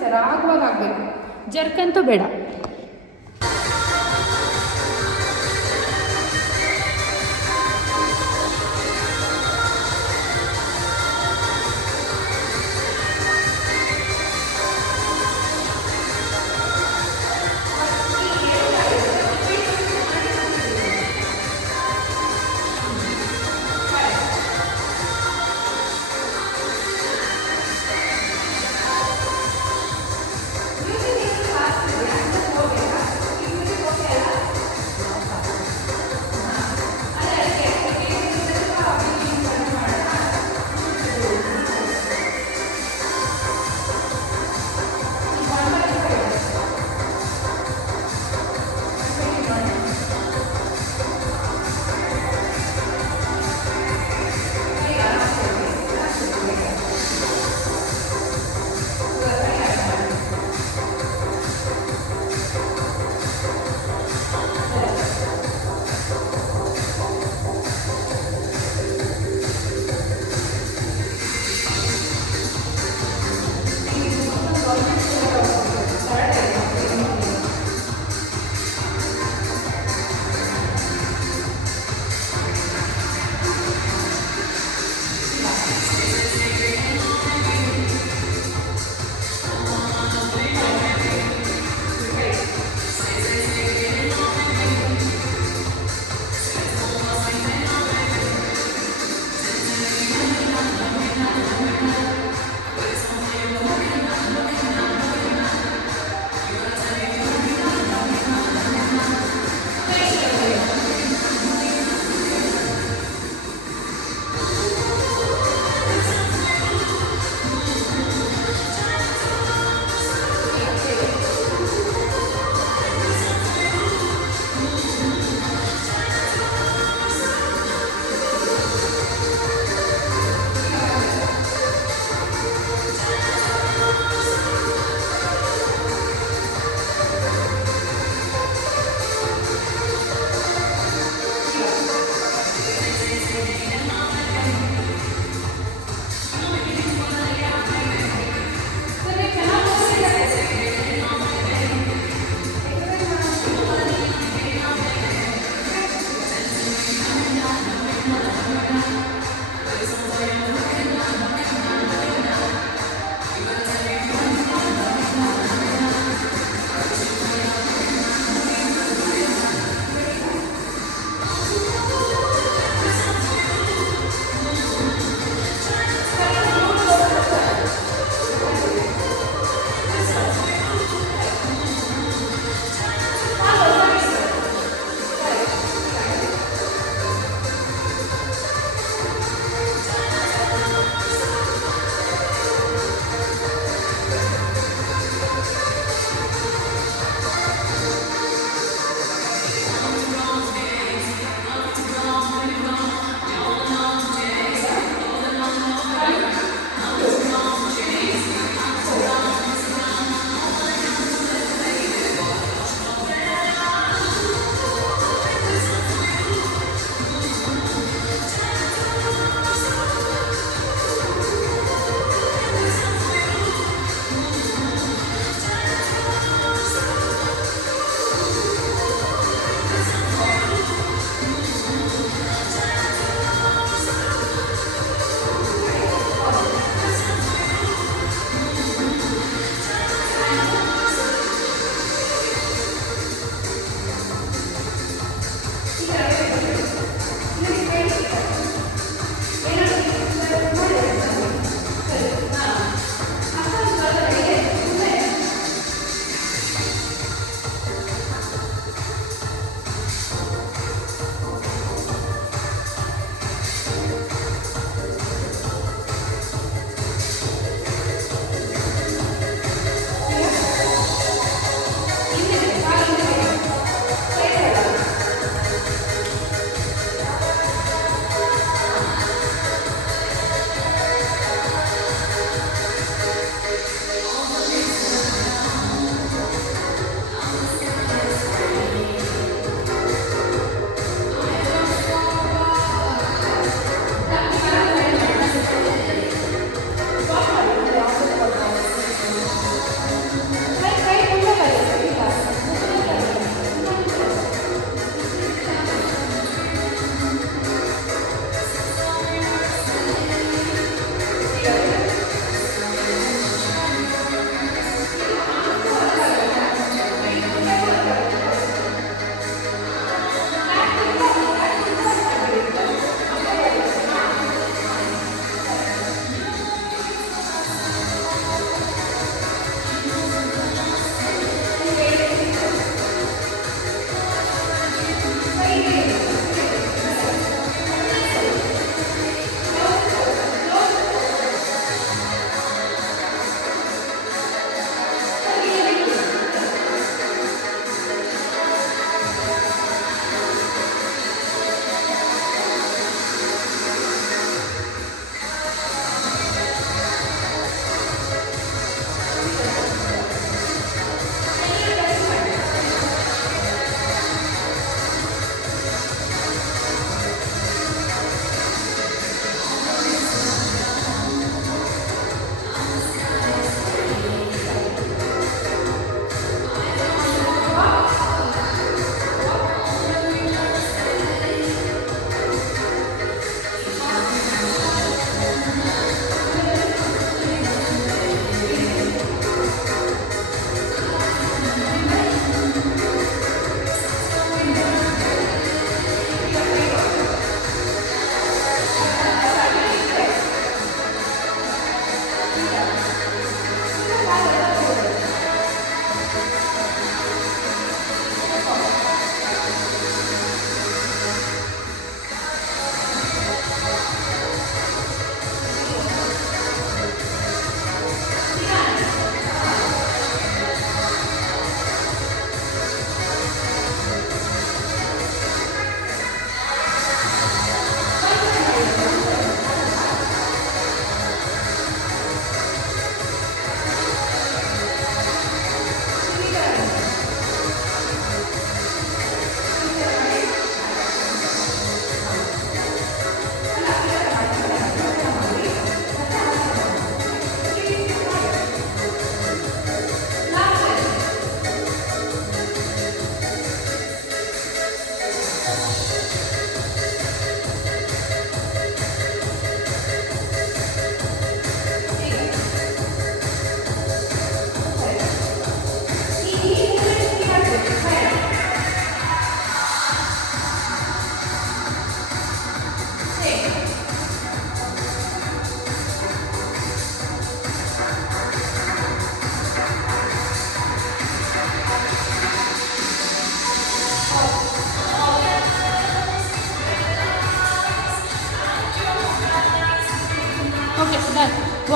ಸರಾಗವಾಗಿ ಆಗಬೇಕು, ಜರ್ಕಂತೂ ಬೇಡ.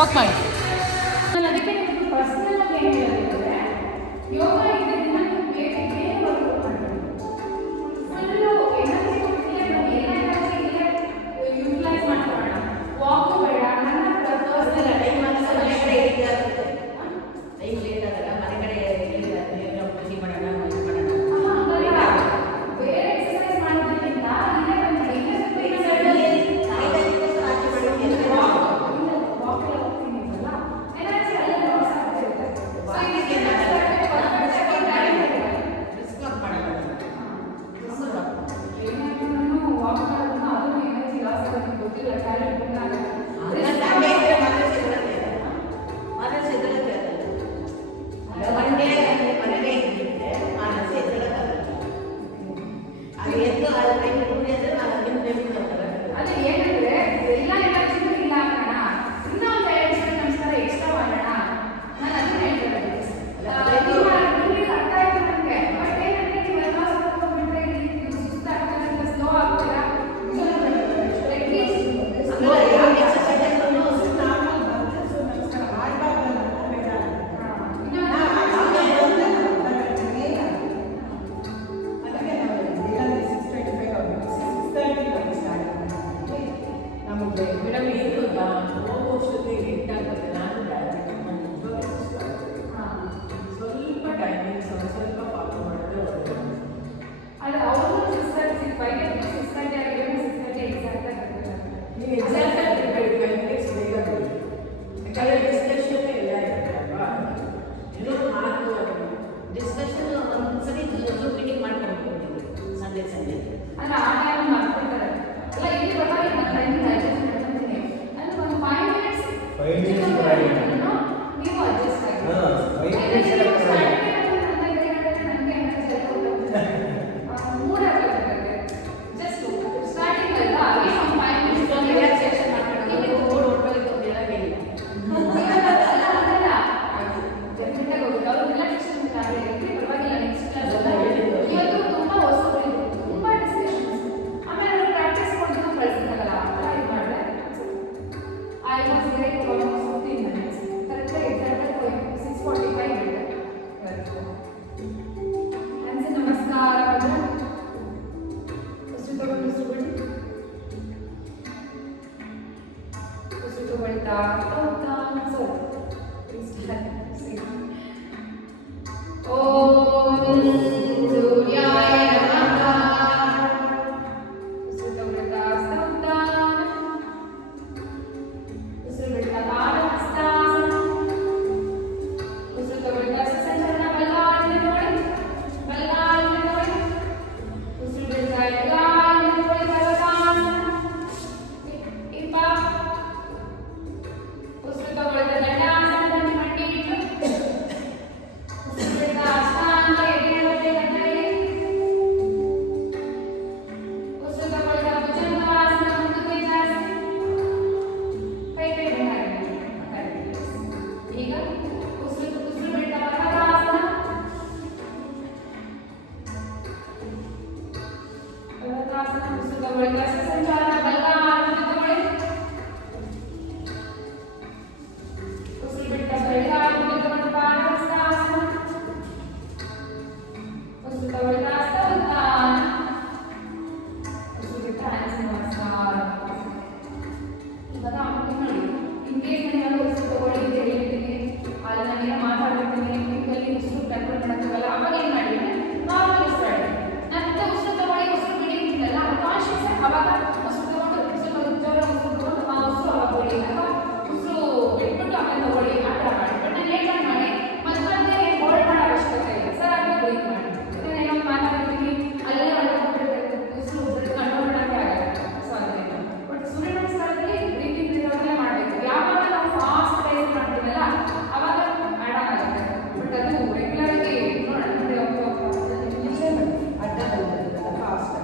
ವಾಕ್ ಮಾಡಿ. ನಾನು ಅದಕ್ಕೆ ನಿಮಗೆ ಪರ್ಸನಲ್ ಆಗಿ ಏನು ಹೇಳಿದ್ರೆ, ಯೋಗ ಇದರಿಂದ ನೀವು ಬೇರೆ ಬೇರೆ ವರ್ಕ್ ಮಾಡಬೇಕು. ಫುಲ್ಲು ಎನರ್ಜಿ ಕೊಟ್ಟಿಲ್ಲ, ಎಲ್ಲ ಎನರ್ಜಿ ಇಲ್ಲ ಯುಟಿಲೈಸ್ ಮಾಡ್ಕೊಳ್ಳೋಣ. ವಾಕು ಬೇಡ, ನನ್ನ ಪರ್ಸನಲ್ ಟೈಮ್ ಅಂತ ಮನೆ ಕಡೆ ಇದೆ ಆಗುತ್ತೆ. ಟೈಮ್ ಲೇಟ್ ಆಗಲ್ಲ, ಮನೆ ಕಡೆ ಪೂಜೆ ಮಾಡೋಣ, ಮನೆ ಮಾಡೋಣ. ಬೇರೆ ಎಕ್ಸಸೈಸ್ ಮಾಡೋದ್ರಿಂದ ಇಲ್ಲೇ ಬಂದ್ಬಿಡಿ. ಅದೇ ಏನಂದ್ರೆ ಎಲ್ಲ ಎನರ್ಜಿನೂ ಇಲ್ಲ ಕಣ, ಇನ್ನೊಂದು 2 ನಮಸ್ಕಾರ ಎಕ್ಸ್ಟ್ರಾ ಮಾಡೋಣ. ನಾನು ಅದನ್ನ ಹೇಳ್ತಿರೋದು. ನಿಮಗೆ ಅರ್ಥ ಆಯ್ತು ನನಗೆ. ಬಟ್ ಏನಂದ್ರೆ ನೀವು ಎಲ್ಲ ಹೋಗ್ಬಿಟ್ರೆ ನೀವು ಸುಸ್ತಾಗ್ತಾರೆ, ಸ್ಲೋ ಆಗ್ತೀರಾ. ಅಲ್ಲ ಆ ಟೈಮ್ ಮಾಡ್ಕೊಳ್ತಾರೆ ಅಲ್ಲ, ಇಲ್ಲಿ ಬರೋಲ್ಲ. ನಾನು ಟೈಮಿಂಗ್ ಅಡ್ಜಸ್ಟ್ ಮಾಡ್ಕೊತೀನಿ. ಅದು ಒಂದು 5 ಮಿನಿಟ್ಸ್ ನೀವು ಅಡ್ಜಸ್ಟ್ ಆಗಿ ಜಸ್ಟ್ ಸ್ಟಾರ್ಟಿಂಗ್ ಅಲ್ಲ, ಒಂದು 5 ಮಿನಿಟ್ಸ್ ರಿಲ್ಯಾಕ್ಸೇಷನ್ ಮಾಡ್ಕೊಂಡು ಡೆಫಿನೆಟ್ ಆಗಿ ಹೋಗುತ್ತೆ. ಅವರು ರಿಲ್ಯಾಕ್ಸೇಷನ್ ಪರವಾಗಿಲ್ಲ. ನೆಕ್ಸ್ಟ್ ಕ್ಲಾಸ್ ಇವತ್ತು ತುಂಬ ಹೊಸದು, ತುಂಬ ಡಿಸ್ಕಷನ್ಸ್. ಆಮೇಲೆ ಅವರು ಪ್ರಾಕ್ಟೀಸ್ ಕೊಡ್ತೀನಿ ಕಳಿಸಿದಾಗಲ್ಲ, ಆ ಥರ ಇದು ಮಾಡಿದ್ರೆ I was wait almost 15 minutes. ಕರೆಕ್ಟಾಗಿ ಎಕ್ಸಾಕ್ಟಾಗಿ 6:45 ಬಿಟ್ಟೆ. ಅನ್ಸಿ ನಮಸ್ಕಾರ ಬಂದರೆ ಉಸಿರು ತಗೊಂಡು ಉಸಿರು ಬಿಡಿ. ಉಸಿರು ತಗೊಳ್ತಾ ಓಂ ಸೂರ್ಯಾಯ ನಮಃ. ಉಸಿರು ತಗೊಳ್ತಾ ಸ್ತೋತಾನ, ಉಸಿರು ಬಿಡ್ತಾ ಆನಮಸ್ತಾನ, ಉಸಿರು ತಗೊಳ್ತಾ ಸಸಂಚರಣ ಬಲಗಾಲಿಂದ ನೋಡಿ, ಬಲಗಾಲಿಂದ ನೋಡಿ, ಉಸಿರು ಬಿಡ್ತಾ ಎಡಗಾಲಿಂದ ನೋಡಿ, ಬಲಗಾಲ ಇಪ್ಪ. ಉಸಿರು ತಗೊಳ್ತಾ ದಂಡಾಸನದಲ್ಲಿ ಮಂಡಿ ಇಟ್ಟು, ಉಸಿರು ಬಿಡ್ತಾ ಅಷ್ಟಾಂಗ ಎದೆಯಲ್ಲಿ ಗಂಟೆ ಇಡಿ. ಉಸಿರು ತಗೊಳ್ತಾ ಭುಜಂಗಾಸನ ಮುಂದಕ್ಕೆ ಜಾಸ್ತಿ, ಕೈ ಬೇರೆ ಮಾಡಿ. ಈಗ ಉಸಿರು ಬಿಡ್ತಾ ಪರ್ವತಾಸನ, ಪರ್ವತಾಸನ. ಉಸಿರು ತಗೊಳ್ತಾ ಸಸಂಚಾರ ಬಲಗಾಲಿಂದ ತಗೊಳ್ಳಿ, ಉಸಿರು ಬಿಡ್ತಾ ಬಲಗಾಲಿಂದ ತಗೊಂಡು ಪಾದಹಸ್ತಾಸನ, ಉಸಿರು ತಗೊಳ್ತಾ ಸ್ತೋತಾನ, ಉಸಿರು ಬಿಡ್ತಾ ನಮಸ್ಕಾರ. ಇವಾಗ ನೋಡಿ, ಇನ್ ಕೇಸ್ ನಾನು ಯಾವಾಗ ಉಸಿರು ತಗೊಳ್ಳಿ ಅಂತ ಹೇಳಿರ್ತೀನಿ, ಅಲ್ಲಿ ನಾನು ಏನೋ ಮಾತಾಡ್ತಿರ್ತೀನಿ, ಇಲ್ಲಿ ಉಸಿರು ಕಂಟ್ರೋಲ್ ಮಾಡೋಕ್ಕಾಗಲ್ಲ, ಅವಾಗ ಏನು ಮಾಡಿ ನಾರ್ಮಲ್ ಉಸಿರಾಡಿ. ಮತ್ತೆ ಉಸಿರು ತಗೊಳ್ಳಿ ಉಸಿರು ಬಿಡಿ ಅಂತಿಲ್ಲ, ಕಾನ್ಶಿಯಸ್ ಅವಾಗ ಉಸಿರು ತಗೊಂಡು ಉಸಿರು ಜೋರ ಉಸಿರು ತಗೊಂಡು ಆ ಉಸಿರು ಅವಾಗ ಬಿಡಿ, ಅಥವಾ ಉಸಿರು ಬಿಟ್ಬಿಟ್ಟು ಆಮೇಲೆ ತಗೊಳ್ಳಿ, ಆ ಥರ ಮಾಡಿ. ಬಟ್ ನಾನು ಹೇಳ್ಕೊಂಡು ಮಾಡಿ ಮತ್ತೆ ಹೋಲ್ಡ್ ಮಾಡೋ ಅವಶ್ಯಕತೆ ಇಲ್ಲ, ಸರ್ ಆಗಿ ಬ್ರೀತ್ ಮಾಡಿ. ನಾನು ಏನೋ ಮಾತಾಡ್ತೀನಿ, ಅಲ್ಲೇ ಹೊರಟೋಗ್ಬಿಟ್ಟಿರುತ್ತೆ, ಉಸಿರು ಕಂಟ್ರೋಲ್ ಮಾಡೋಕ್ಕೆ ಆಗಲ್ಲ. ಸೊ ಅದರಿಂದ ಬಟ್ ಸೂರ್ಯ ನಮಸ್ಕಾರದಲ್ಲಿ ಬ್ರೀತಿಂಗ್ ಇರೋದನ್ನೇ ಮಾಡಬೇಕು. ಯಾವಾಗ ನಾವು ಫಾಸ್ಟ್ ಟೈಮ್ ಮಾಡ್ತೀವಲ್ಲ ಅವಾಗ ಆ್ಯಡ್ ಆಗುತ್ತೆ. ಬಟ್ ಅದು ರೆಗ್ಯುಲರ್ ಆಗಿ ನೋಡೋಣ ಮುಂದೆ ಹೋಗ್ತಾ ಫಾಸ್ಟ್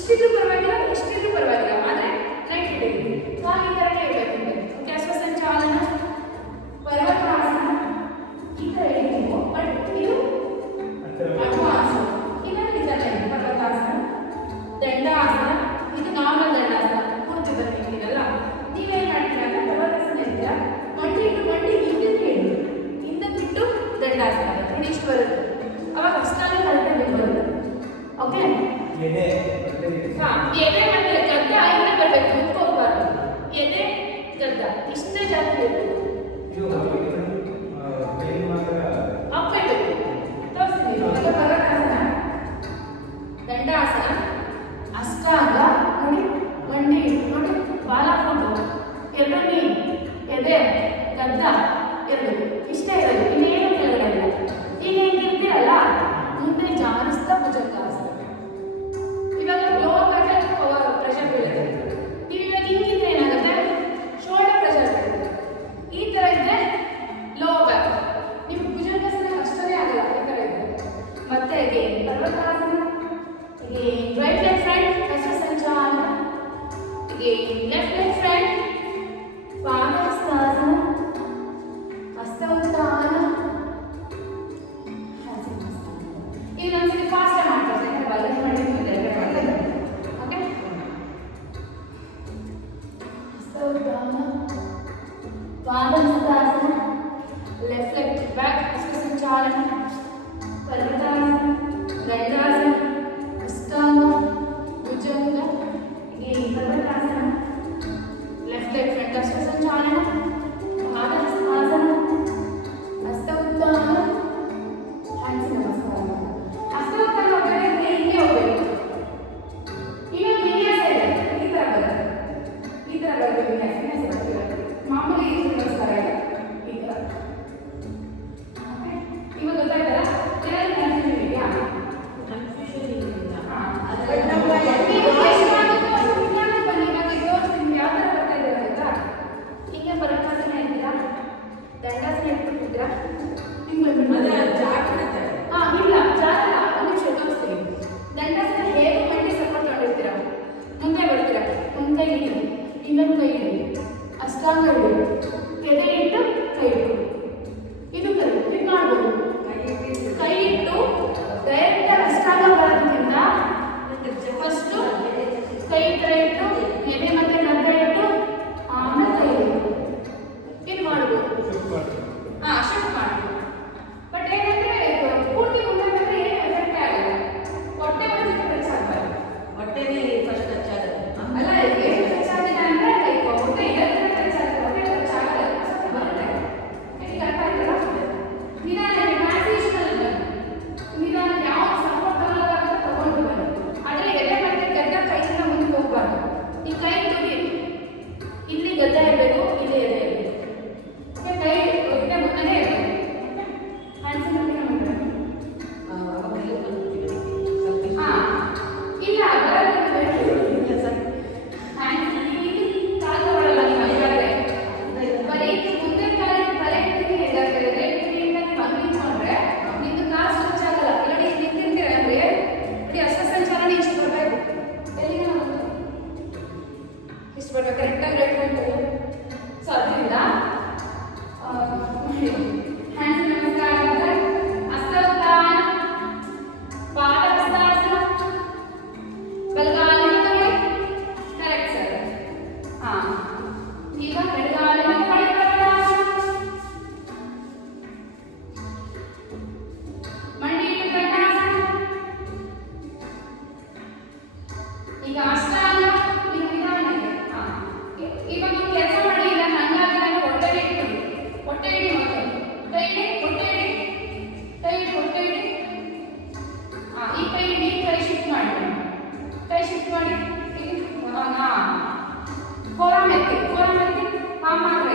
ಇಷ್ಟಿದ್ರು ಪರವಾಗಿಲ್ಲ, ಎಷ್ಟಿದ್ರು ಪರವಾಗಿಲ್ಲ, ಆದರೆ 90 ಡಿಗ್ರಿ ಕಾಲು ಈ ಥರನೇ ಇರಬೇಕು ನಿಮಗೆ. ಓಕೆ, ಅಶ್ವಸಂಚಾಲನ, ಪರ್ವತಾಸನ ಈ ಥರ ಇರಬೇಕು. ಬಟ್ ಇದು ಅಡ್ವಾನ್ಸ್. ಇನ್ನೊಂದು ಈ ಥರ ಇದೆ ಪರ್ವತಾಸನ, ದಂಡಾಸನ. ಇದು ನಾರ್ಮಲ್ ದಂಡಾಸನ, ಪೂರ್ತಿ ಬರ್ತಿದ್ದೀರಲ್ಲ. ನೀವೇನು ಮಾಡ್ತೀರಾ ಅಂದರೆ ಪರ್ವತಾಸನ ಇದ್ದೀರಾ, ಮಂಡಿ ಇಟ್ಟು ಮಂಡಿ ಹಿಂದಕ್ಕೆ ಇಡು, ಹಿಂದೆ ಬಿಟ್ಟು ದಂಡಾಸನ ನೋಡಿ ಇಷ್ಟು ಬರುತ್ತೆ. ಅವಾಗ ಅಷ್ಟಾಗ ಕರೆಕ್ಟಾಗಿ ಬರುತ್ತೆ. ಓಕೆ, ಹಾಂ, ಎದೆ ಮತ್ತೆ ಗದ್ದ ಐದನೇ ಬರಬೇಕು, ಮುಂದ್ಕೋಗ್ಬಾರ್ದು. ಎದೆ ಗದ್ದ ಇಷ್ಟೇ ಜಾಸ್ತಿ ಇರಬೇಕು. ಅಪ್ಪ ಇರಬೇಕು. ತೋರಿಸ್ತೀನಿ. ಅದು ಪರ್ವತಾಸನ, ದಂಡಾಸನ, ಅಷ್ಟಾಂಗ ನೋಡಿ, ಮಂಡಿ ನೋಡಿ, ಬಾಲ ಫುಡ್ಡು ಎರಡು, ನೀರು, ಎದೆ ಗದ್ದ ಎರಡು, ಇಷ್ಟೇ ಇರೋದು, ಇನ್ನೇನು ಕೆಳಗಡೆ ಇಲ್ಲ. ಈಗ ಏನು ಇರ್ತೀರಲ್ಲ, ಮುಂದೆ ಜಾರಿಸ್ತಾ ಭುಜಂಗಾಸನ. ಇವಾಗ ಲೋ ಪ್ರೆಷರ್ ಬೀಳುತ್ತೆ. ನೀವು ಇವಾಗ ಹಿಂಗಿದ್ರೆ ಏನಾಗುತ್ತೆ, ಶೋಲ್ಡರ್ ಪ್ರೆಷರ್ ಬೀಳುತ್ತೆ. ಈ ಥರ ಇದ್ದರೆ ಲೋ ಬ್ಯಾಕ್. ನೀವು ಭುಜಂಗಾಸನ ಅಷ್ಟೇ ಆಗಲ್ಲ ಈ ಥರ ಇದ್ದರೆ. ಮತ್ತೆ ಪರ್ವತಾಸನ, ರೈಟ್ ಲೆಗ್ ಫ್ರಂಟ್ ಅಶ್ವಸಂಚಾಲನ, ಲೆಫ್ಟ್ ಲೆಗ್ ಫ್ರಂಟ್ ಪಾದಹಸ್ತಾಸನ, ಹಸ್ತೋತ್ಥಾನ. ಇದು ಒಂದ್ಸರಿ ಫಾಸ್ಟ್ ಮಾಡ್ತಾರೆ, ಬದಲು ಮಾಡಿ ಓಕೆ. ಹಸ್ತೋತ್ಥಾನ, ಪಾದಹಸ್ತಾಸನ, ಲೆಫ್ಟ್ ಲೆಗ್ ಬ್ಯಾಕ್ ಅಶ್ವಸಂಚಾಲನ, ಪರ್ವತಾಸನ, ದಂಡಾಸನ, ಅಷ್ಟಾಂಗ, ಭುಜಂಗ. ಪರ್ವತಾಸನ, ಲೆಫ್ಟ್ ಲೆಗ್ ಫ್ರಂಟ್ ಅಶ್ವಸಂಚಾಲನ, ಪಾದಹಸ್ತಾಸನ, ಹಸ್ತೋತ್ಥಾನ, ಹ್ಯಾಂಡ್ಸ್ ನಮಸ್ಕಾರ. ಹಸ್ತೋತ್ಥಾನ ಹೋಗಬೇಕಂದ್ರೆ ಹಿಂಗೆ ಹೋಗಬೇಕು. ಇನ್ನೊಂದು ವಿನ್ಯಾಸ ಇದೆ, ಈ ಥರ ಬರುತ್ತೆ, ಈ ಥರ ಬರುತ್ತೆ ವಿನ್ಯಾಸ ಬರುತ್ತೆ. ಮಾಮೂಲಿ ನಮಸ್ಕಾರ ಇದೆ ಈ ಥರ. ಇವಾಗ ಗೊತ್ತಾಯ್ತಲ್ಲ, ಏನಾದ್ರು ಕನ್ಫ್ಯೂಷನ್ ಇದೆಯಾ? ಹಿಂಗೆ ಪರ್ವತಾಸನ ಇದ್ದೀರಾ, ದಂಡಾಸನ ಇಟ್ಬಿಟ್ಟಿದ್ದೀರಾ, ಹಿಂಗೆ ಹಾಂ ಇಲ್ಲ ಜಾಗ ಒಂದು ನಿಮಿಷ ತೋರಿಸ್ತೀವಿ. ದಂಡಾಸನ ಹೇಗೆ ಮಂಡಿ ಸಪೋರ್ಟ್ ತಗೊಂಡಿರ್ತೀರಾ, ಮುಂದೆ ಬರ್ತೀರಾ, ಒಂದು ಕೈ ಇಡಿ, ಇನ್ನೊಂದು ಕೈ ಇಡಿ, ಅಷ್ಟಾಂಗ ಇಡಿ, ಎದೆ ಇಟ್ಟು ಕೈ ಇಟ್ಟು, ಇದು ಕರೆಕ್ಟ್. ಇದು ಮಾಡ್ಬೋದು, ಕೈ ಇಟ್ಟು ಡೈರೆಕ್ಟಾಗಿ ಅಷ್ಟಾಂಗ ಬರೋದಕ್ಕಿಂತ ಫಸ್ಟು ಕೈ ಈ ಥರ ಇಟ್ಟು ಎದೆ ಮತ್ತೆ ಗದ್ದ ಇಟ್ಟು ಆಮೇಲೆ ಕೈ ಇಟ್ಟು ಇದು ಮಾಡ್ಬೋದು. ಹಾಂ, ಶಿಫ್ಟ್ ಮಾಡ್ಬೋದು. ಬಟ್ ಏನಂದರೆ ಪೂರ್ತಿ ಮುಂದೆ ಬಂದರೆ ಏನು ಎಫೆಕ್ಟ್ ಆಗಲ್ಲ. ಹೊಟ್ಟೆ ಒಂದು ಟಚ್ ಆಗಬಾರ್ದು. ಹೊಟ್ಟೆನೇ ಫಸ್ಟ್ ಟಚ್ ಆಗುತ್ತೆ ಅಲ್ಲ, ಏನು ಟಚ್ ಆಗಿದೆ ಅಂದರೆ ಲೈಕ್ ಹೊಟ್ಟೆ ಎಲ್ಲರ ಟಚ್ ಆಗುತ್ತೆ, ಹೊಟ್ಟೆ ಟಚ್ ಆಗಲ್ಲ, ಬರುತ್ತೆ. ಈಗ ಅರ್ಥ ಆಯ್ತಲ್ಲ? ನಿಧಾನಕ್ಕೆ ಟ್ರಾನ್ಸಿಷನಲ್ ಬನ್ನಿ, ನಿಧಾನಕ್ಕೆ ಯಾವ ಸಪೋರ್ಟ್ ತಗೊಳ್ಳೋದಾಗುತ್ತೆ ತಗೊಂಡು ಬನ್ನಿ. ಆದರೆ ಎದೆ ಮತ್ತೆ ಗದ್ದ ಕೈಯಿಂದ ಮುಂದೆ ಹೋಗಬಾರ್ದು. ಈ ಕೈ ತುದಿ ಇಲ್ಲಿ ಗದ್ದ ಇರಬೇಕು, ಇಲ್ಲಿ ಎದೆ ಇರಬೇಕು. ಕೈ ಒಟ್ಟಿಗೆ ಮುಂದೆನೇ ಇರಬೇಕು. ಹ್ಯಾಂಡ್ಸ್ ಹಾಂ ಇಲ್ಲ ಬರೋದು ಹ್ಯಾಂಡ್ಸ್ ಇಲ್ಲಿ ಕಾಲು ತಗೊಳ್ಳಲ್ಲ. ನೀವು ಅಲ್ಲಿಗಾದ್ರೆ ಬರೀ ಮುಂದೆ ಕಾಲಿಗೆ ತಲೆ ಇಟ್ಟಿಗೆ ಎದಾಗ್ತದೆ. ನೀವು ಹಂಗೆ ನಿಂತ್ಕೊಂಡ್ರೆ ನಿಮ್ದು ಕಾಲು ಸ್ವಿಚ್ ಆಗಲ್ಲ. ನೋಡಿ ನಿಂತಿರ್ತೀರ ಅಂದರೆ ನೋಡಿ ಅಶ್ವಸಂಚಾಲನ ಇಷ್ಟು ಬರಬೇಕು. ಎಲ್ಲಿಗೆ ನಾವು ಇಷ್ಟು ಬರಬೇಕು ಕರೆಕ್ಟಾಗಿ ರೈಟ್ ಹ್ಯಾಂಡ್. ಸೊ ಅದರಿಂದ ಹ್ಯಾಂಡ್ಸ್ ನಮಸ್ಕಾರ ಅಂದರೆ ಹಸ್ತೋತ್ಥಾನ, ಪಾದಹಸ್ತಾಸನ, ಬಲಗಾಲಿನ ತಗೊಳ್ಳಿ. Correct sir. ಹಾಂ, ಈಗ ಎಡಗಾಲಿನ ತಗೊಳ್ಳಿ ಪರ್ವತಾಸನ, ಮಂಡಿ ಇಟ್ಟು ದಂಡಾಸನ. ಈಗ ಅಷ್ಟಾಂಗ, ಈಗ ನಿಧಾನಕ್ಕೆ. ಹಾಂ, ಇವಾಗ ಒಂದು ಕೆಲಸ ಮಾಡಿ. ಇಲ್ಲ ಹಂಗಾಗಿ ನಾನು ಹೊಟ್ಟೆ ಇಟ್ಬಿಡಿ, ಹೊಟ್ಟೆ ಇಡಿ, ಮತ್ತೆ ಕೈ ಇಡಿ, ಹೊಟ್ಟೆ ಇಡಿ, ಕೈ ಇಡಿ, ಹೊಟ್ಟೆ ಇಡಿ. ಹಾಂ, ಈ ಕೈ ಇಡಿ, ಕೈ ಶಿಫ್ಟ್ ಮಾಡಿ, ಕೈ ಶಿಫ್ಟ್ ಮಾಡಿ. ಹಾಂ, ಫೋರಾಮ್ ಎತ್ತಿ, ಫೋರಾಮ್ ಎತ್ತಿ, ಹಾಂ ಮಾತ್ರ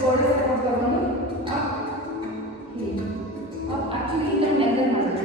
ಬೋರ್ಡ್ ಸಪೋರ್ಟ್ ತಗೊಂಡು ಅಪ್ ಹೀಗೆ ಅಪ್ ಆಕ್ಚುಲಿ ಇದನ್ನ ಮೆಂಟೈನ್ ಮಾಡೋದು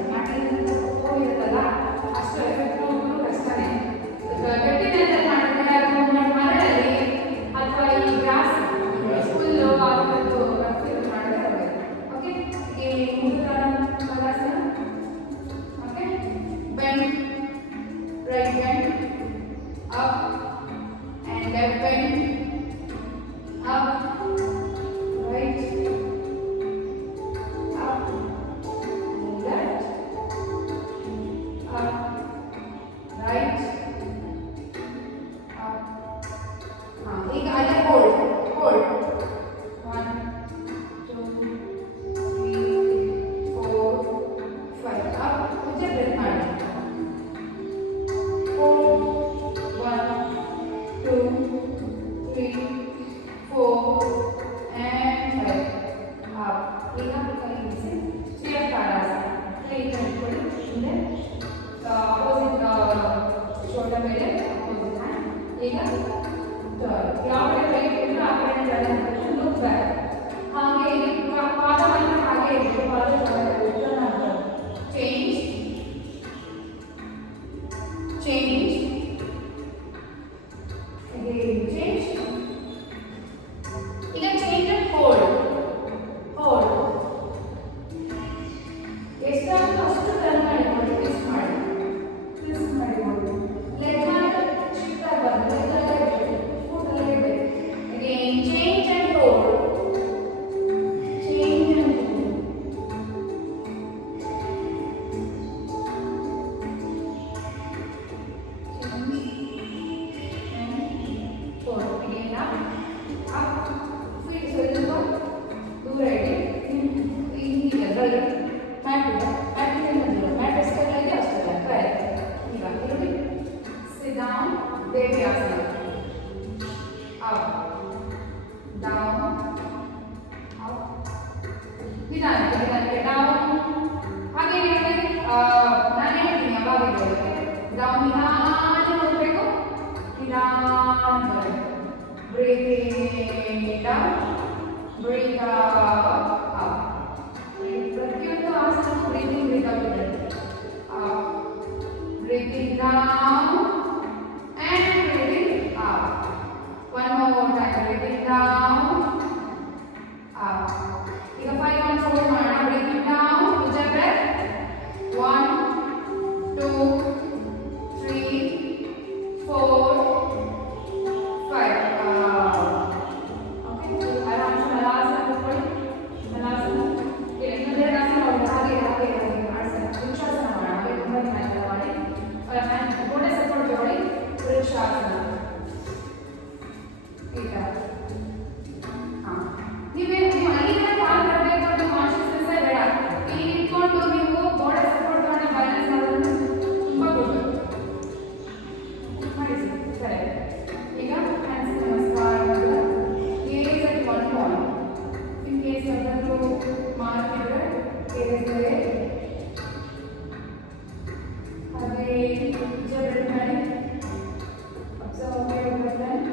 ನಾನು ಹೇಳ್ತೀನಿ ಯಾವಾಗ ಇರೋದಕ್ಕೆ ಡೌನ್ ನಿಧಾನ ಹೋಗಬೇಕು, ನಿಧಾನ ಬರಬೇಕು. Breathing down, breath up. ಪ್ರತಿಯೊಂದು ಆಸನ breathing without breathing down and breathing up. One more time, breathing down, up. ಈಗ 5 counts hold ಮಾಡೋಣ. Breathing down, use your breath. 1, 2, 3, 4, 5. Okay, ಆರಾಮ್ से ಮಲಾಸನ ಕೂತ್ಕೊಳ್ಳಿ. ಮಲಾಸನ ಇನ್ನೊಂದೇ ಆಸನ ಹಾಗೆ ಆಸನ ವೃಕ್ಷಾಸನ ಮಾಡೋಣ. ಹಾಗೆ ತುಂಬ ದಿನ ಮಾಡಿ ಗೋಡೆ ಸಪೋರ್ಟ್ ತಗೊಳ್ಳಿ. ವೃಕ್ಷಾಸನ ಈಗ ನೀವು ಅಲ್ಲಿಂದ ಕಾಲು ಬರಬೇಕು ಅಂತ ಕಾನ್ಶಿಯಸ್ನೆಸ್ ಬೇಡ. ಇಲ್ಲಿ ನಿಂತ್ಕೊಂಡು ನೀವು ಗೋಡೆ ಸಪೋರ್ಟ್ ತಗೊಂಡು ಬ್ಯಾಲೆನ್ಸ್ ಮಾಡೋದು ತುಂಬ ಗುಡ್ ಮಾಡಿ ಸರಿ. ಈಗ ಹ್ಯಾಂಡ್ಸ್ ನಮಸ್ಕಾರ. Gauge at one point. In case ಅದನ್ನು ಮಾಡ್ತಿದ್ರೆ ಕೇಳಿದರೆ ಅದೇ ಜಡ್ ಮಾಡಿ ಅಬ್ಸರ್ವ್ ಮಾಡ್ತಾ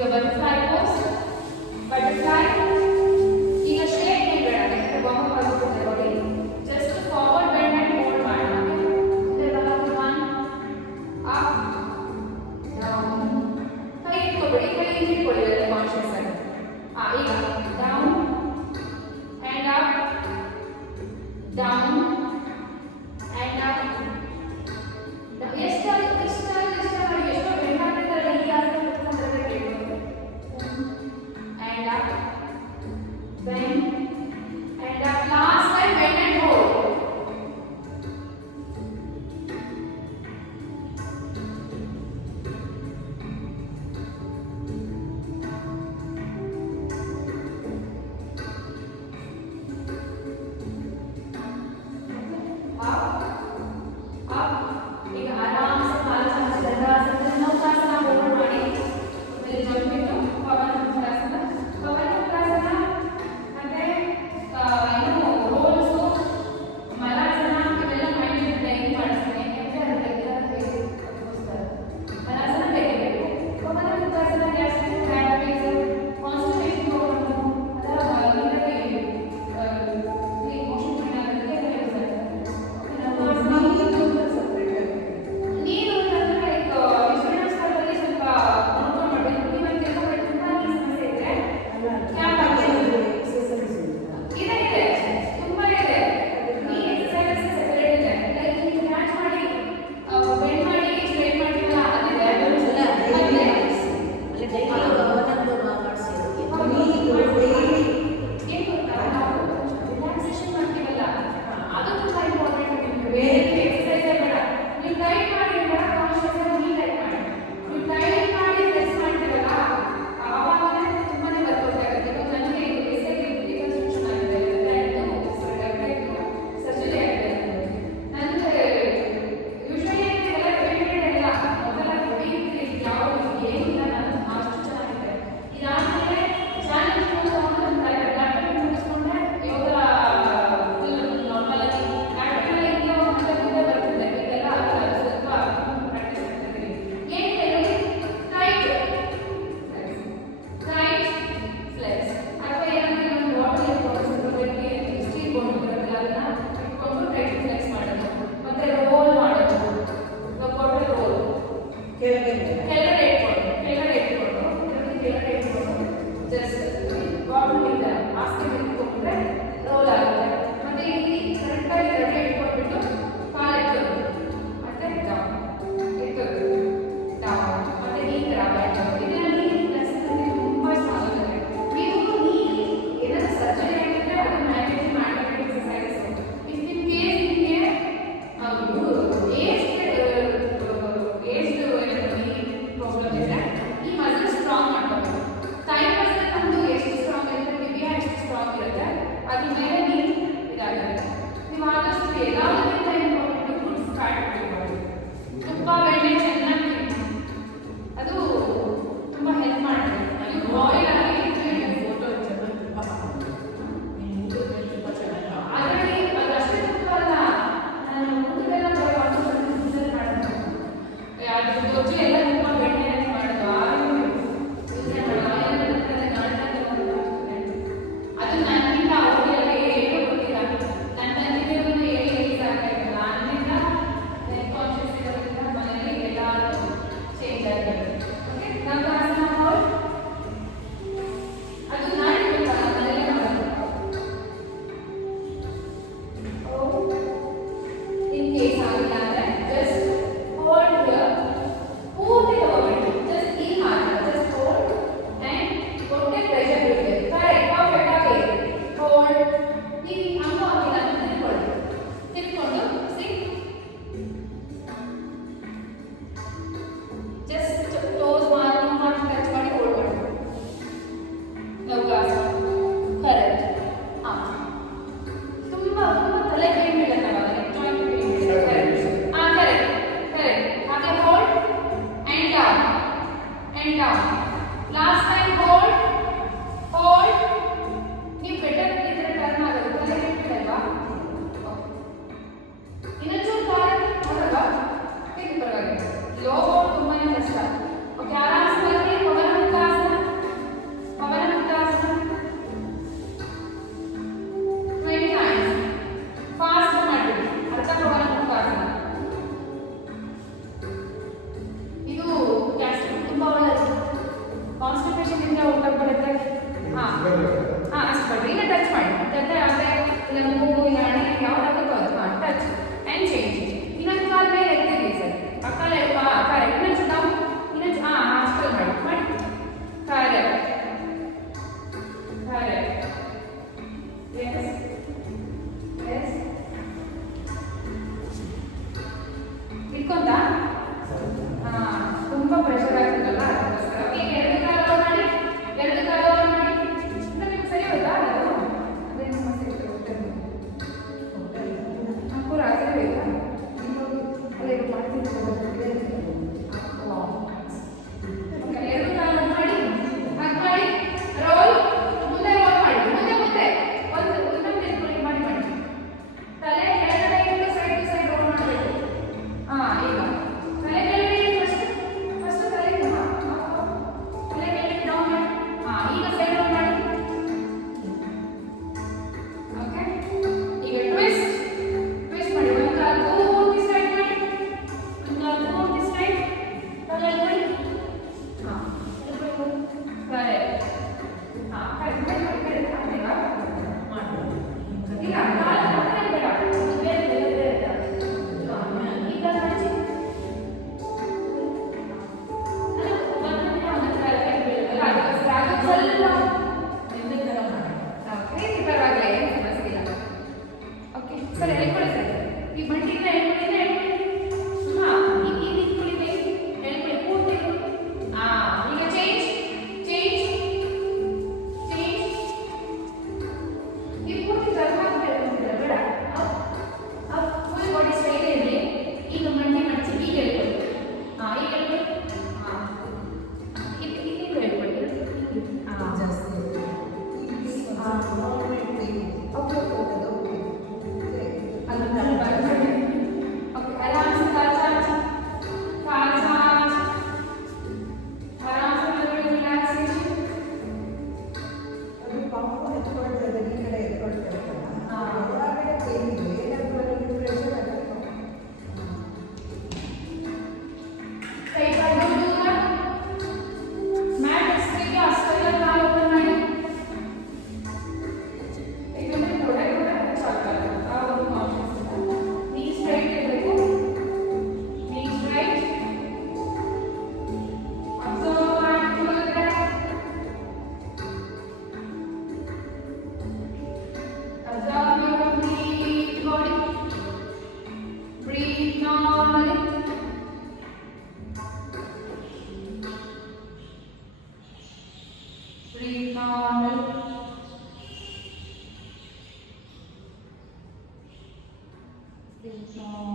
ಈಗ ಬಟರ್ಫ್ಲೈ ಪೋಸ್. ಬಟರ್ಫ್ಲೈ. ಈಗ ಸ್ಟ್ರೇಟ್ ಹೆಡ್ ಬೇಡ, ವಾರ್ಮ್ ಅಪ್ ಆಗುತ್ತೆ body. Just forward bend and hold ಮಾಡೋಣ. ಮುಂದೆ ಬರೋದು 1 ಅಪ್ ಡೌನ್. ಕೈ ಇಟ್ಕೊಬೇಡಿ, ಕೈ ಇಟ್ಕೊಳ್ಳಿ ಅಲ್ಲೇ ಕಾನ್ಶಿಯಸ್ ಆಗಿ. ಈಗ down and up, down and up. ಎಷ್ಟು ಬೆಂಡ್ ಆಗ್ತಿದ್ದಾರೆ ಈ ಆಸನ ಕುತ್ಕೊಂಡಿರೋದಕ್ಕೆ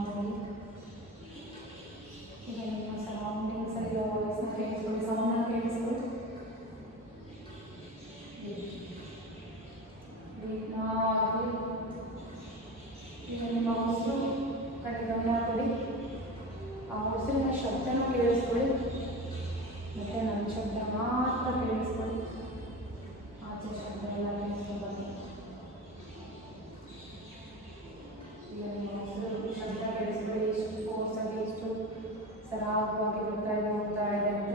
ಮಾಡಿ. ಈಗ ನಿಮ್ಮ ಸರೌಂಡಿಂಗ್ಸ್ ಅಲ್ಲಿ ವಾಯ್ಸ್ನ ಕೇಳಿಸ್ಕೊಳ್ಳಿ, ಸೌಂಡ್ನ ಕೇಳಿಸ್ಕೊಳ್ಳಿ. ಈಗ ನಿಮ್ಮ ಉಸಿರು ಕಡೆ ಗಮನ ಕೊಡಿ. ಆ ಉಸಿರಿನ ಶಬ್ದನ ಕೇಳಿಸ್ಕೊಳ್ಳಿ, ಮತ್ತು ನನ್ನ ಶಬ್ದ ಮಾತ್ರ ಕೇಳಿಸ್ಕೊಳ್ಳಿ. ಆಚೆ ಶಬ್ದ ಎಲ್ಲ ಕೇಳಿಸ್ಕೊಬಾರ್ದು. ಈಗ ನಿಮ್ಮ ಉಸಿರು ಶಬ್ದ ಕೇಳಿಸ್ಕೊಳ್ಳಿ, ಎಷ್ಟು ಫೋರ್ಸಾಗಿ ಎಷ್ಟು ಸರಾಗವಾಗಿ ಹೋಗ್ತಾ ಇದೆ ಅಂತ.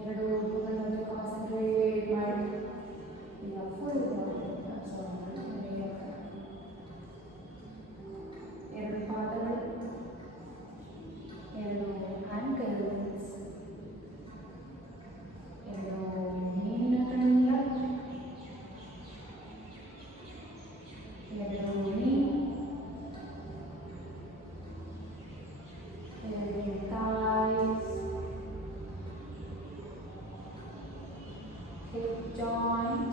ಎರಡು ಹುಡುಗರ ಮಧ್ಯೆ ಕಾನ್ಸಂಟ್ರೇಟ್ ಮಾಡಿ. ಈಗ ಫುಲ್ ಎರಡು ಪಾದಗಳು, ಎರಡು ಆ್ಯಂಕಲ್ಸ್, ಎರಡು ಮೀನಿನ ಕಣ್ಣ, ಎರಡು ನೀ, ಎರಡು thighs, hip joint,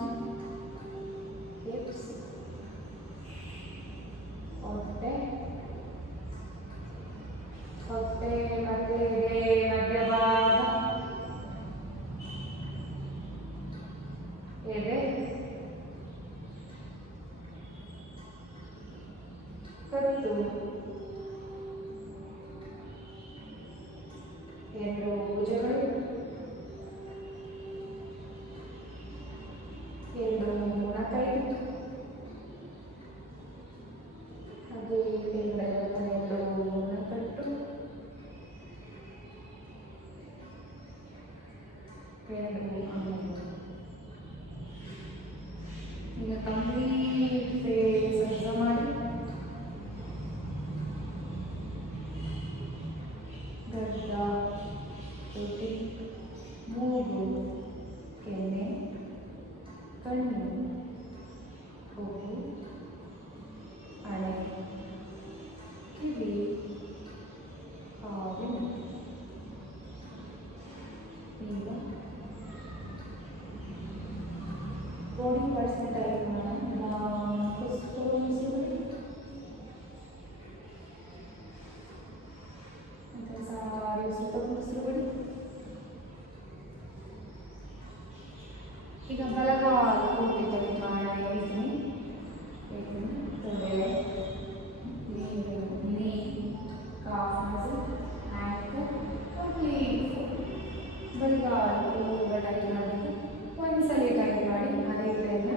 hips, ಹೊಟ್ಟೆ, ಹೊಟ್ಟೆ ಮತ್ತೆ ಮಧ್ಯಭಾಗ, ಎದೆ, ಕತ್ತು, ಎರಡು ಭುಜಗಳು, ಎರಡು ಮೊಣಕೈ, ಹಾಗೆ ಎರಡು ಮೊಣಕಟ್ಟು, ಎರಡು ಅಂಗೈಗಳು. ಈಗ ಕಂಪ್ಲೀಟ್ ಫೇಸ್ ಅಬ್ಸರ್ವ್ ಮಾಡಿ. ಗಡ್ಡ, ತುಟಿ, ಮೂಗು, ಕೆನ್ನೆ, ಕಣ್ಣು, ಮೂಗು, ಹಣೆ, ಕಿವಿ, ಕಾಲು. ಈಗ ಬಾಡಿ ಪಾರ್ಟ್ಸ್ನ ಟೈಪ್ ಮಾಡಿ. ಸಾರಿ ಉಸಿರುಬಿಡಿ. ಈಗ ಬಲಗಾಲ ಕೂತಿದ್ದಲ್ಲಿ ಮಾಡೋಣ. ಹೇಳ್ತೀನಿ ತೊಂದರೆ ನೀ ಕಾಫ್ ಮಸಲ್ ಆ್ಯಂಕಲ್ ಕಂಪ್ಲೀಟ್ ಬಲಗಾಲ ಪೂರ ಟೈಟ್ ಮಾಡಬೇಕು. ಒಂದ್ಸಲಿ ಟೈಟ್ ಮಾಡಿ ಅದೇ ಟೈಮ್ನ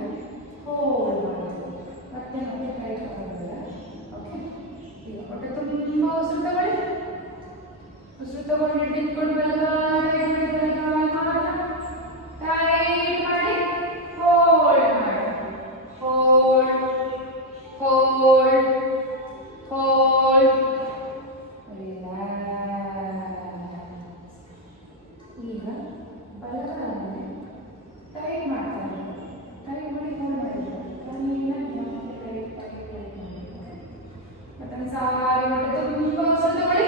ಹೋಲ್ಡ್ ಮಾಡಬೇಕು. ಮತ್ತೆ ಟೈಟ್ ಮಾಡೋದಿಲ್ಲ. ಓಕೆ, ಈಗ ಹೊಟ್ಟೆ ತುಂಬ ಉಸಿರು ತಗೊಳ್ಳಿ. ಉಸಿರು ತಗೊಂಡು ನಿಂತ್ಕೊಂಡು ಬಲಗಾಲ ಟೈಟ್ ಮಾಡಿ ಹೋಲ್ಡ್ ಮಾಡಿ. Hold hold hold relax. ಈಗ ಬಲಗಾಲನೆ ಟೈಟ್ ಮಾಡ್ತಾರೆ. ಟೈಟ್ ಮಾಡಿ ಹೋಲ್ಡ್ ಮಾಡಿದ್ದಾರೆ. ಟೈಟ್ ಮಾಡಿದ್ದಾರೆ. ಮತ್ತೆ ಸಾರಿ ಹೊಟ್ಟೆ ತುಂಬ ಉಸಿರು ತಗೊಳ್ಳಿ.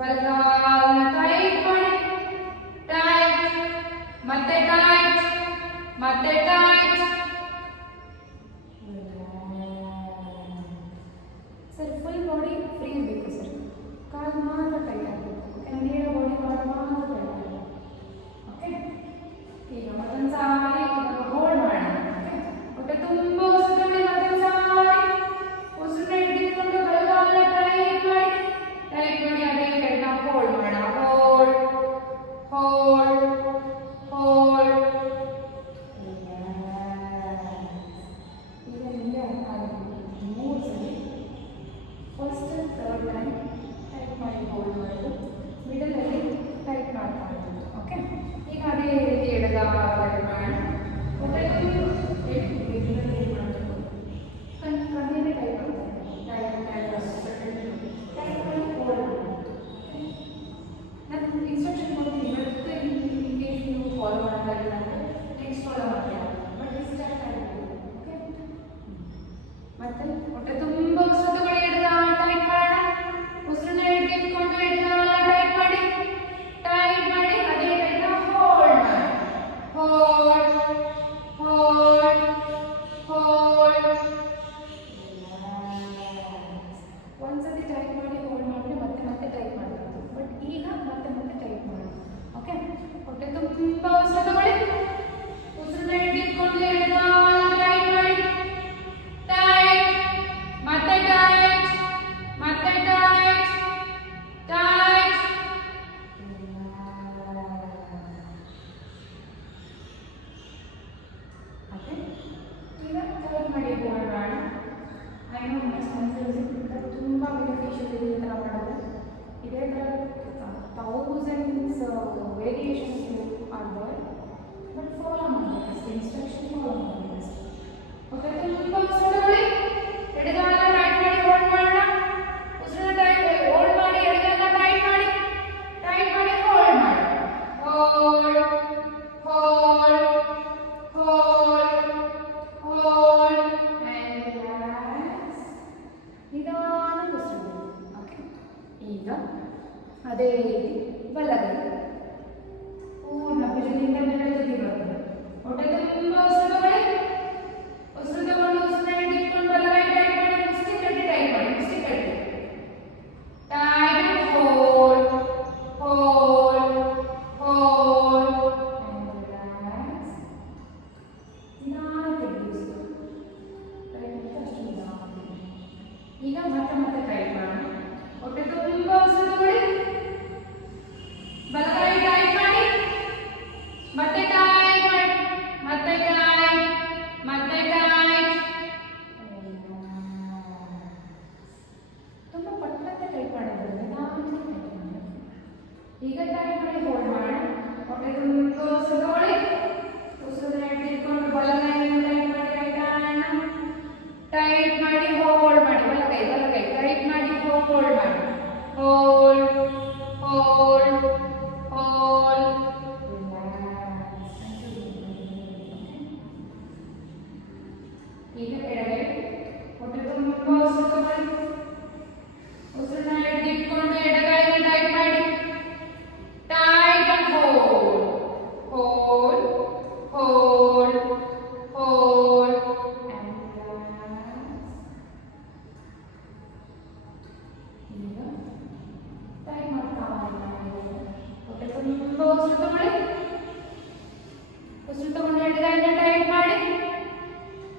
ಬಲಗಾಲನ ಟೈಟ್ ಮಾಡಿ. ಟೈಟ್ ಮತ್ತೆ ಟೈಟ್ ಮತ್ತೆ tight. Sir full body free ಇರಬೇಕು ಸರ್. ಕಾಲು ಮಾತ್ರ ಟೈಟ್ ಆಗಬೇಕು. ನೇರ ಬಾಡಿ ಪಾರ್ಟ್ ಮಾತ್ರ ಟೈಟ್ ಆಗಬೇಕು. ಓಕೆ, ಈಗ ಮತ್ತೊಂದು ಸಾರಿ ಹೋಲ್ಡ್ ಮಾಡೋಣ. ಓಕೆ, ಹೊಟ್ಟೆ ತುಂಬ ಉಸಿರು ತಗೊಳ್ಳಿ. ಮತ್ತೊಂದು ಸಾರಿ ಉಸಿರನ್ನ ಹಿಡಿದುಕೊಂಡು ಬಲಗಾಲನ ಟೈಟ್ ಮಾಡಿ. ಟೈಟ್ ಮಾಡಿ ಅದೇ ಟೈಟ್ನ ಹೋಲ್ಡ್ ಮಾಡೋಣ. Hold hold hold. ಈಗ ನಿಮಗೆ ಅರ್ಥ ಆಗುತ್ತೆ. 3 ಸಲ ಇದೇ ಥರ thousands variations are there, but follow ಮಾಡಬೇಕು ಅಷ್ಟೇ, ಇನ್ಸ್ಟ್ರಕ್ಷನ್ ಫಾಲೋ ಮಾಡಬೇಕು ಅಷ್ಟೇ. ಓಕೆ, ತುಂಬ ಉಸಿರು ತಗೊಳ್ಳಿ, ಎಡಗಾಲ ಟೈಟ್ ಮಾಡಿ ಹೋಲ್ಡ್ ಮಾಡೋಣ. ಉಸಿರನ್ನ ಟೈಟ್ ಹೋಲ್ಡ್ ಮಾಡಿ, ಎಡಗಾಲ ಟೈಟ್ ಮಾಡಿ ಹೋಲ್ಡ್ ಮಾಡಿ. Hold hold hold hold and relax. ನಿಧಾನಕ್ಕೆ ಉಸಿರು ಬಿಡಿ. ಓಕೆ, ಈಗ ಅದೇ ರೀತಿ ಬಲಗೈ ಪೂರ್ಣ ಭುಜದಿಂದ ಮೇಲೆ ತುದಿ ಬರ್ತದೆ. ಹೊಟ್ಟೆ ತುಂಬ ಉಸಿರು ತಗೊಳ್ಳಿ. ಉಸಿರು ತಗೊಂಡು ಉಸಿರನ್ನ ಇಟ್ಕೊಂಡು ಬಲಗೈ ಟೈಟ್ ಮಾಡಿ, ಮುಷ್ಟಿ ಕಟ್ಟಿ ಟೈಟ್ ಮಾಡಿ, ಮುಷ್ಟಿ ಕಟ್ಟಿ tight hold hold hold and relax. ನಿಧಾನಕ್ಕೆ ಬಿಡಿಸು, ಟೈಟ್ ಮಾಡಿ ಅಷ್ಟು ನಿಧಾನಕ್ಕೆ. ಈಗ ಮತ್ತೆ ಟೈಟ್ ಮಾಡೋಣ. ಹೊಟ್ಟೆ ತುಂಬ ಉಸಿರು ತಗೊಳ್ಳಿ, ಬಲಗೈ ಟೈಟ್ ಮಾಡಿ, ಮತ್ತೆ ಟೈಟ್ ಮಾಡಿ, ಮತ್ತೆ ಟೈಟ್, ಮತ್ತೆ ಟೈಟ್. ತುಂಬ ಪಟ್ಟಂತೆ ಟೈಟ್ ಮಾಡಿದ್ರೆ ನಿಧಾನಕ್ಕೆ ಟೈಟ್ ಮಾಡಿ. ಈಗ ಟೈಟ್ ಮಾಡಿ ಹೋಲ್ಡ್ ಮಾಡೋಣ. ಹೊಟ್ಟೆ ತುಂಬ ಉಸಿರು ತಗೊಳ್ಳಿ, ಉಸಿರನ್ನ ಇಟ್ಕೊಂಡು ಬಲಗೈಯನ್ನು ಟೈಟ್ ಮಾಡಿ, ರೈಟ್ ಹ್ಯಾಂಡ್ ಟೈಟ್ ಮಾಡಿ ಹೋಲ್ಡ್ ಮಾಡಿ, ಬಲಗೈ ಟೈಟ್ ಮಾಡಿ ಹೋಲ್ಡ್ ಮಾಡಿ. Hold hold hold relax. ಈಗ ಎಡಗೈ ಹೊಟ್ಟೆ ತುಂಬ ಉಸಿರು ತಗೊಳ್ಳಿ, ಉಸಿರನ್ನ ಇಟ್ಕೊಂಡು ಎಡಗೈಯನ್ನು ಟೈಟ್ ಮಾಡಿ, tight and hold hold hold hold and relax. ಈಗ ಟೈಟ್ ಮಾಡ್ತಾ ಹೊಟ್ಟೆ ತುಂಬ ಉಸಿರು ತಗೊಳ್ಳಿ, ಉಸಿರು ತಗೊಂಡು ಎಡಗೈನ ಟೈಟ್ ಮಾಡಿ,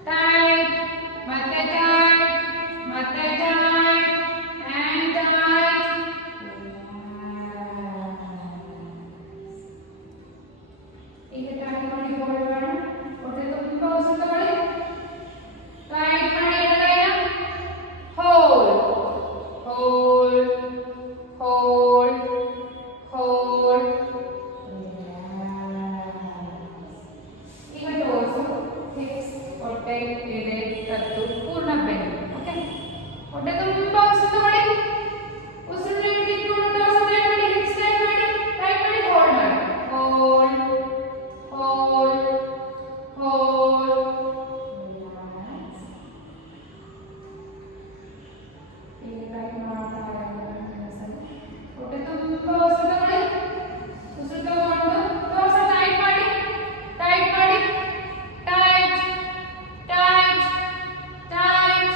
ಟೈಟ್ ಮತ್ತೆ ಟೈಟ್ ಮತ್ತೆ ಟೈಟ್ ಆ್ಯಂಡ್ ಟೈಟ್. ಈಗ ಟೈಟ್ ಮಾಡಿ ಹೋಲ್ಡ್ ಮಾಡೋಣ. ಹೊಟ್ಟೆ ತುಂಬ ಉಸಿರು ತಗೊಳ್ಳಿ, ಟೈಟ್ ಮಾಡಿ ಎಡಗೈನ hold hold hold hold relax. ಈಗ ಟೋಸು, ಹಿಪ್ಸ್, ಹೊಟ್ಟೆ, ಎದೆ, ಕತ್ತು, ಪೂರ್ಣ ಬೆನ್ನು. ಓಕೆ, ಹೊಟ್ಟೆ ತುಂಬ ಉಸಿರು ತಗೊಳ್ಳಿ, ಉಸಿರನ್ನ ಇಟ್ಕೊಂಡು ಟೋಸ್ ಟೈಟ್ ಮಾಡಿ, ಹಿಪ್ಸ್ ಟೈಟ್ ಮಾಡಿ ಹೋಲ್ಡ್ ಮಾಡಿ. Hold hold hold relax. ಈಗ ಟೈಟ್ ಮಾಡ್ತಾ ಹೊಟ್ಟೆ ತುಂಬ ಉಸಿರು ತಗೊಳ್ಳಿ, ಉಸಿರು ತಗೊಂಡು ಟೋಸ್ ಟೈಟ್ ಮಾಡಿ ಟೈಟ್ ಟೈಟ್ ಟೈಟ್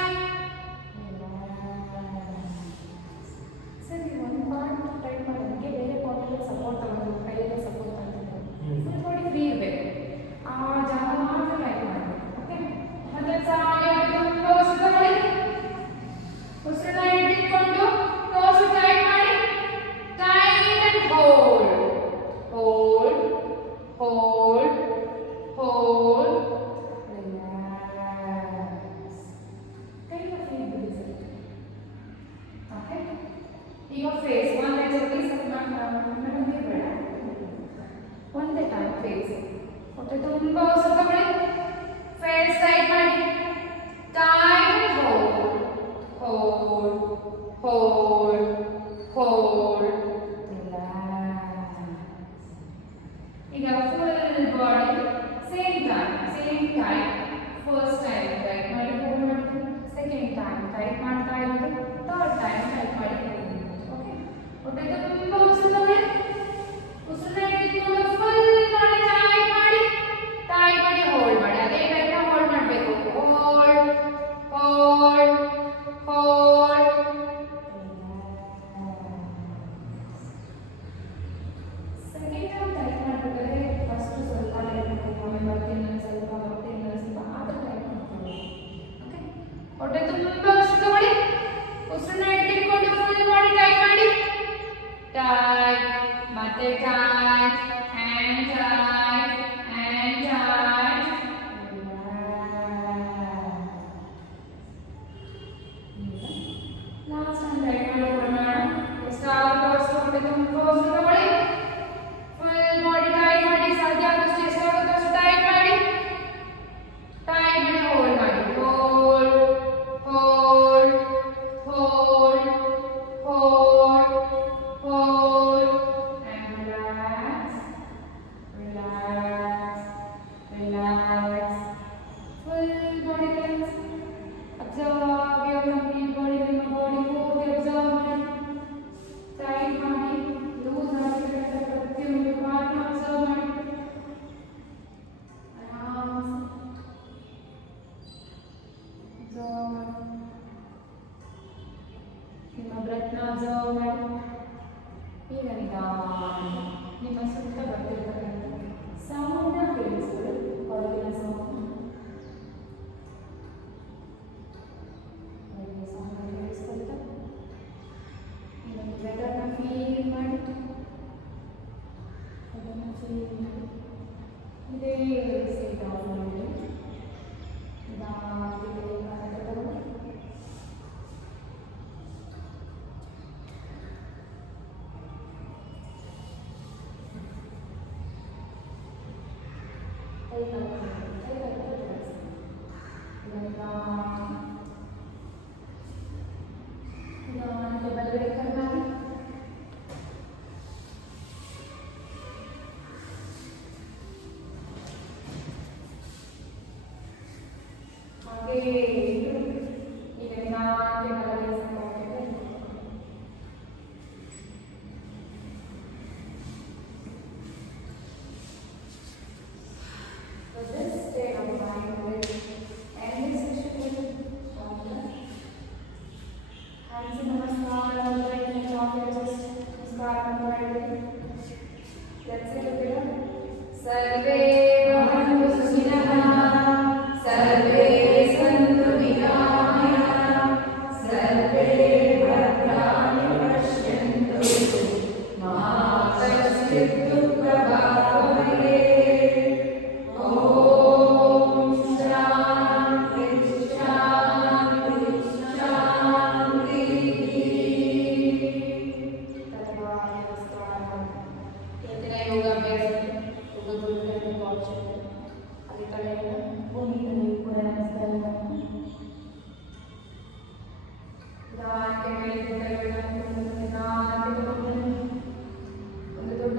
ಸರಿ. ಒಂದು ಪಾರ್ಟ್ ಟೈಟ್ ಮಾಡೋದಕ್ಕೆ ಬೇರೆ ಪಾರ್ಟಿಗೆ ಸಪೋರ್ಟ್ ತಗೋಬೇಕು, ಕೈಯಲ್ಲೇ ಸಪೋರ್ಟ್ ತಗೋಬೇಕು, ಫುಲ್ ಬಾಡಿ ಫ್ರೀ ಇರಬೇಕು, ಆ ಜಾಗ ಮಾತ್ರ ಟೈಟ್ ಮಾಡಬೇಕು. ಓಕೆ, ಮತ್ತೆ ಸಾರಿ ಹೊಟ್ಟೆ ತುಂಬ ಉಸಿರು ತಗೊಳ್ಳಿ, ಉಸಿರನ್ನ ಇಟ್ಕೊಂಡು ಟೋಸ್ ಟೈಟ್ ಮಾಡಿ, tight and hold hold hold hold relax. ಕೈಗೆ ಫ್ರೀ ಬಿಡಿಸಿ. ಓಕೆ, ಈಗ ಫೇಸ್ ಒಂದೇ ಜೊತೆ ನಮಗೆ ಬೇಡ, ಒಂದೇ ಟೈಮ್ ಫೇಸ್. ಹೊಟ್ಟೆ ತುಂಬ ಉಸಿರು ತಗೊಳ್ಳಿ, ಫೇಸ್ ಟೈಟ್ ಮಾಡಿ, tight hold hold hold hold relax. ಈಗ full body same time first time tight ಮಾಡಿ ಹೋಲ್ಡ್ ಮಾಡಿ, ಸೆಕೆಂಡ್ ಟೈಮ್ ಟೈಟ್ ಮಾಡ್ತಾ ಇರೋದು, ಥರ್ಡ್ ಟೈಮ್ ಟೈಟ್ ಮಾಡಿ ಹೋಲ್ಡ್ ಮಾಡಿ. ಓಕೆ, ಹೊಟ್ಟೆ ತುಂಬ ಉಸಿರು ತಗೊಳ್ಳಿ, ಉಸಿರನ್ನ ಇಟ್ಕೊಂಡು ಫುಲ್ ಬಾಡಿ ಟೈಟ್ ಮಾಡಿ ಹೋಲ್ಡ್ ಮಾಡಿ. ಅದೇ ಟೈಮ್ನ ಹೋಲ್ಡ್ ಮಾಡಬೇಕು. Hold hold hold second time tight ಮಾಡಬೇಕಾದ್ರೆ ಫಸ್ಟ್ ಸ್ವಲ್ಪ ಟೈಟ್ ಮಾಡಬೇಕು, ಆಮೇಲೆ ಬರ್ತೀನಿ ಸ್ವಲ್ಪ ಆ ಥರ ಟೈಟ್ ಮಾಡ್ಕೊಳ್ಳಿ. ಓಕೆ, ಹೊಟ್ಟೆ ತುಂಬ ಉಸಿರು ತಗೊಳ್ಳಿ, ಉಸಿರನ್ನ ಇಟ್ಕೊಂಡು ಫುಲ್ ಬಾಡಿ ಟೈಟ್ ಮಾಡಿ, ಟೈಟ್ ಮತ್ತೆ tight and tight and tight. Last time tight ಮಾಡಿ ಮಾಡೋಣ. ಸ್ಟಾರ್ಟ್ ಜಗತ್ತನ್ನ ಅಬ್ಸರ್ವ್ ಮಾಡಿ. ಈಗ ನಿಧಾನ ನಿಮ್ಮ ಸುತ್ತ ಬರ್ತಿರ್ತಕ್ಕಂಥ ಸೌಂಡ್ನ ಕೇಳಿಸ್ಕೊಳ್ಳಿ. ಹೊರಗಿನ ಸೌಂಡ್ ಕೇಳಿಸ್ಕೊಳ್ತಾ ಇನ್ನೊಂದು ವೆದರ್ನ ಫೀಲ್ ಮಾಡಿ. ಅದನ್ನು ಫೀಲ್ ಮಾಡಿ ಇದೇ ಸ್ಟೇಟ್ ಆಫ್ ಮಾಡಿ ಸರ್ವೇ ಭವಂತು ಸುಖಿನಃ, ಸರ್ವೇ ಸಂತು ನಿರಾಮಯಾಃ, ಸರ್ವೇ ಭದ್ರಾಣಿ ಪಶ್ಯಂತು ಮಾ ಕಶ್ಚಿತ್ ದುಃಖಭಾಗ್ ಭವೇತ್. ಓಂ ಶಾಂತಿ ಶಾಂತಿ ಶಾಂತಿ. ಇವತ್ತಿನ ಯೋಗಾಭ್ಯಾಸಕ್ಕೆ ಅಲ್ಲಿ ಕಡೆಯಿಂದ ಭೂಮಿಯಲ್ಲಿ ಕೂಡ ನಮಸ್ಕಾರ ಮಾಡಿ. ನಿಧಾನಕ್ಕೆ ಮೇಲೆ ಕೈಗಳನ್ನು ನಿಧಾನಕ್ಕೆ ತಗೊಂಡು ಒಂದು ದೊಡ್ಡ